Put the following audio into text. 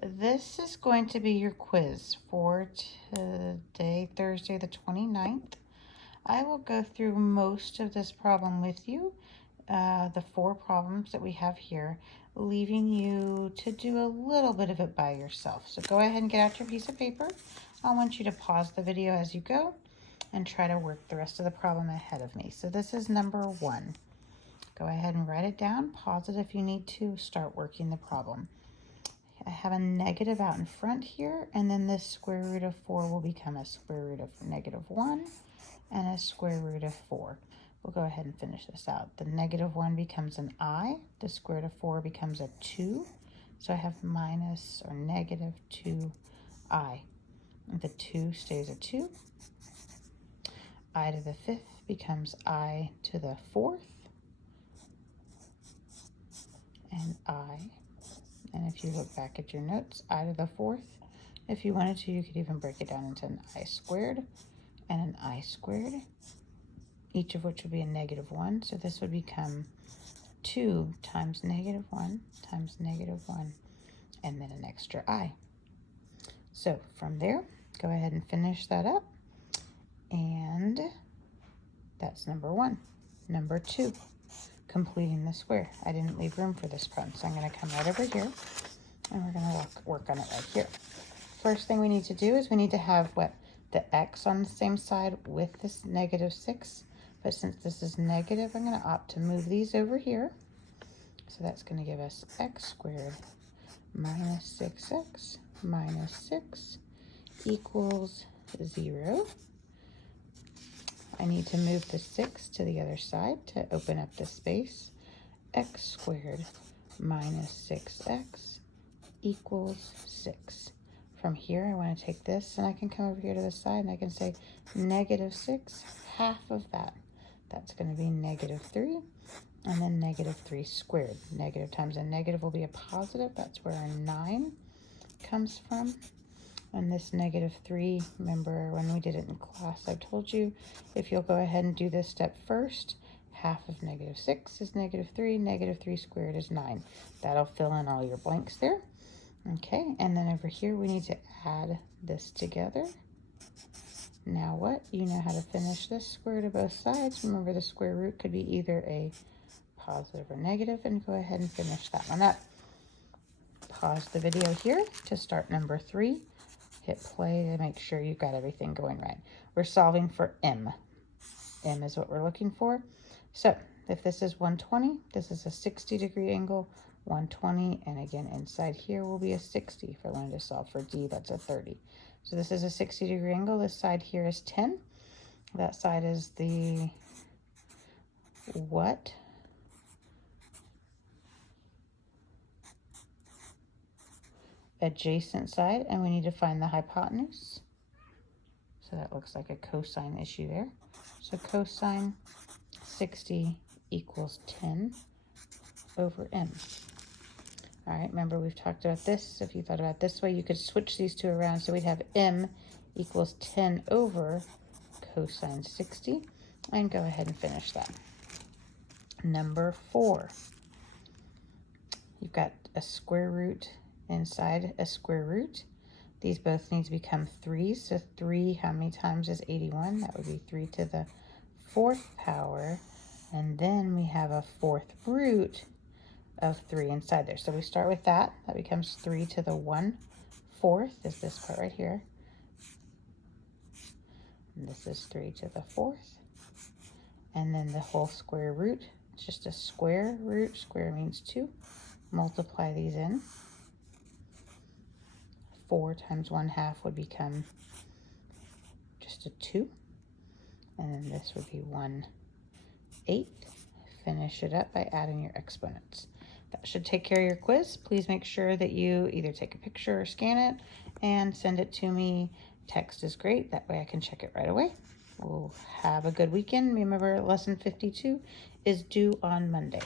This is going to be your quiz for today, Thursday the 29th. I will go through most of this problem with you, the 4 problems that we have here, leaving you to do a little bit of it by yourself. So go ahead and get out your piece of paper. I want you to pause the video as you go and try to work the rest of the problem ahead of me. So this is number 1. Go ahead and write it down, pause it if you need to, start working the problem. I have a negative out in front here, and then this square root of 4 will become a square root of -1 and a square root of 4. We'll go ahead and finish this out. The -1 becomes an I, the square root of 4 becomes a 2, so I have minus or -2i. The 2 stays a 2. I to the 5th becomes I to the 4th, and I. And if you look back at your notes, I to the 4th, if you wanted to, you could even break it down into an I squared and an I squared, each of which would be a -1. So this would become 2 times -1 times -1, and then an extra I. So from there, go ahead and finish that up. And that's number 1. Number 2. Completing the square. I didn't leave room for this front, so I'm going to come right over here and we're going to work on it right here. First thing we need to do is we need to have the x on the same side with this -6, but since this is negative, I'm going to opt to move these over here. So that's going to give us x squared minus 6x minus 6 equals 0. I need to move the 6 to the other side to open up the space. X squared minus 6x equals 6. From here, I want to take this and I can come over here to the side and I can say -6, half of that. That's going to be -3, and then -3 squared. Negative times a negative will be a positive. That's where our 9 comes from. And this -3, remember when we did it in class, I told you if you'll go ahead and do this step first, half of -6 is -3, -3 squared is 9. That'll fill in all your blanks there. Okay, and then over here we need to add this together. Now what? You know how to finish this square to both sides. Remember, the square root could be either a positive or negative, and go ahead and finish that one up. Pause the video here to start number 3. Hit play to make sure you've got everything going right. We're solving for m. M is what we're looking for. So if this is 120, this is a 60-degree angle, 120, and again inside here will be a 60. If I wanted to solve for d, that's a 30. So this is a 60-degree angle. This side here is 10. That side is the what? Adjacent side, and we need to find the hypotenuse. So that looks like a cosine issue there. So cosine 60 equals 10 over m. All right, remember we've talked about this. If you thought about it this way, you could switch these two around. So we'd have m equals 10 over cosine 60, and go ahead and finish that. Number 4. You've got a square root inside a square root. These both need to become 3. So 3, how many times is 81? That would be 3 to the 4th power. And then we have a 4th root of 3 inside there. So we start with that. That becomes 3 to the 1/4 is this part right here. And this is 3 to the 4th. And then the whole square root. It's just a square root. Square means 2. Multiply these in. 4 times 1/2 would become just a 2. And then this would be 1/8. Finish it up by adding your exponents. That should take care of your quiz. Please make sure that you either take a picture or scan it and send it to me. Text is great. That way I can check it right away. We'll have a good weekend. Remember, lesson 52 is due on Monday.